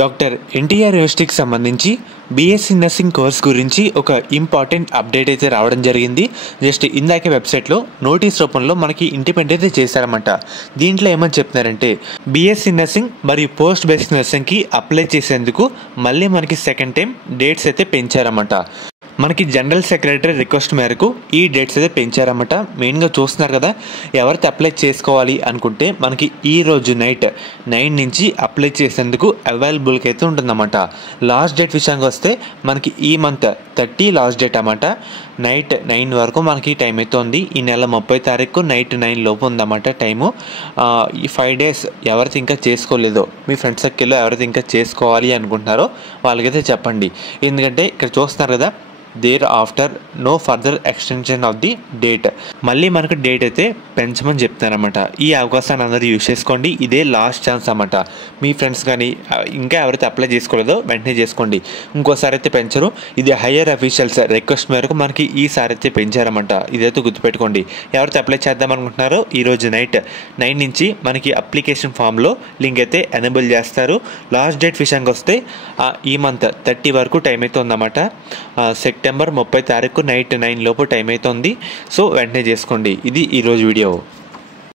Doctor NTR యూనివర్సిటీకి సంబంధించి BSc nursing course గురించి ఒక ఇంపార్టెంట్ అప్డేట్ అయితే రావడం జరిగింది. జస్ట్ ఇందాకే వెబ్సైట్లో నోటీస్ రూపంలో మనకి ఇంటిమెంట్ అయితే చేశారన్నమాట. దీంట్లో ఏమని చెప్తున్నారంటే బీఎస్సీ నర్సింగ్ మరియు పోస్ట్ బేసిక్ నర్సింగ్కి అప్లై చేసేందుకు మళ్ళీ మనకి సెకండ్ టైం డేట్స్ అయితే పెంచారన్నమాట. మనకి జనరల్ సెక్రటరీ రిక్వెస్ట్ మేరకు ఈ డేట్స్ అయితే పెంచారన్నమాట. మెయిన్గా చూస్తున్నారు కదా, ఎవరైతే అప్లై చేసుకోవాలి అనుకుంటే మనకి ఈ రోజు నైట్ 9 నుంచి అప్లై చేసేందుకు అవైలబుల్గా అయితే ఉంటుందన్నమాట. లాస్ట్ డేట్ విషయానికి వస్తే మనకి ఈ మంత్ 30 లాస్ట్ డేట్ అన్నమాట. నైట్ 9 వరకు మనకి టైం అయితే ఉంది. ఈ నెల 30 తారీఖు నైట్ 9 లోపు ఉందన్నమాట టైము. ఈ 5 డేస్ ఎవరైతే ఇంకా చేసుకోలేదో, మీ ఫ్రెండ్ సర్కిల్లో ఎవరైతే ఇంకా చేసుకోవాలి అనుకుంటున్నారో వాళ్ళకైతే చెప్పండి. ఎందుకంటే ఇక్కడ చూస్తున్నారు కదా, thereafter no further extension of the date. మళ్ళీ మనకు డేట్ అయితే పెంచమని చెప్తున్నారన్నమాట. ఈ అవకాశాన్ని అందరూ యూజ్ చేసుకోండి. ఇదే లాస్ట్ ఛాన్స్ అన్నమాట. మీ ఫ్రెండ్స్ కానీ ఇంకా ఎవరైతే అప్లై చేసుకోలేదో వెంటనే చేసుకోండి. ఇంకోసారి అయితే పెంచరు. ఇది హయ్యర్ అఫీషియల్స్ రిక్వెస్ట్ మేరకు మనకి ఈసారి అయితే పెంచారన్నమాట. ఇదైతే గుర్తుపెట్టుకోండి. ఎవరైతే అప్లై చేద్దాం అనుకుంటున్నారో ఈరోజు నైట్ 9 నుంచి మనకి అప్లికేషన్ ఫామ్లో లింక్ అయితే ఎనేబుల్ చేస్తారు. లాస్ట్ డేట్ విషయానికి వస్తే ఈ మంత్ 30 వరకు టైం అయితే ఉందన్నమాట. సెప్టెంబర్ 30 తారీఖు నైట్ 9 లోపు టైం అయితే ఉంది. సో వెంటనే చేసుకోండి. ఇది ఈరోజు వీడియో.